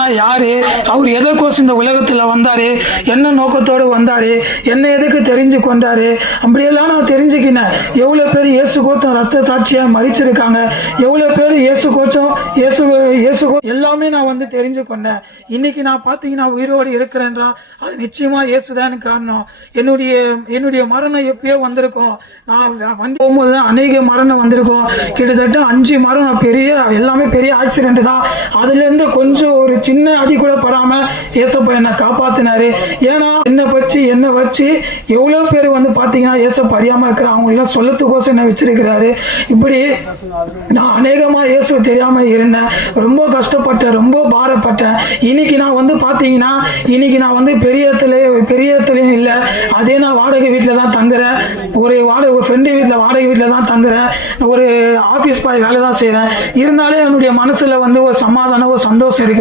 இயேசுனா யாரு, அவர் எதற்கோசம் இந்த உலகத்துல வந்தாரு, என்ன நோக்கத்தோடு வந்தாரு, என்ன எதுக்கு தெரிஞ்சு கொண்டாரு, அப்படியெல்லாம் நான் தெரிஞ்சுக்கினேன். எவ்வளவு பேர் இயேசு கோச்சம் ரத்த சாட்சியா மறிச்சிருக்காங்க, எவ்வளவு பேர் இயேசு கோச்சம் எல்லாமே நான் தெரிஞ்சு கொண்டேன். இன்னைக்கு நான் பாத்தீங்கன்னா உயிரோடு இருக்கிறேன்றா, அது நிச்சயமா இயேசுதான் காரணம். என்னுடைய மரணம் எப்பயோ வந்திருக்கும். நான் போகும்போது அநேக மரணம் வந்திருக்கும். கிட்டத்தட்ட 5 மரணம், எல்லாமே பெரிய ஆக்சிடென்ட் தான். அதுல இருந்து கொஞ்சம் ஒரு சின்ன அடி கூட படாம ஏசப்பா என்னை காப்பாத்தினாரு. ஏன்னா என்ன வச்சு எவ்வளவு பேர் பாத்தீங்கன்னா ஏசப்பா அறியாம இருக்கிற அவங்க எல்லாம் சொல்லத்துக்கோசம் என்ன வச்சிருக்கிறாரு. இப்படி நான் அநேகமா இயேசு தெரியாம இருந்தேன், ரொம்ப கஷ்டப்பட்டேன், ரொம்ப பாரப்பட்டேன். இன்னைக்கு நான் பாத்தீங்கன்னா பெரிய இடத்துலயும் இல்லை. அதே நான் வாடகை வீட்டுல தான் தங்குறேன். ஒரு ஃப்ரெண்டு வீட்டுல வாடகை வீட்டுல தான் தங்குறேன். ஒரு ஆபீஸ் பாய் வேலை தான் செய்யறேன். இருந்தாலும் என்னுடைய மனசுல ஒரு சமாதானம், ஒரு சந்தோஷம் இருக்குது.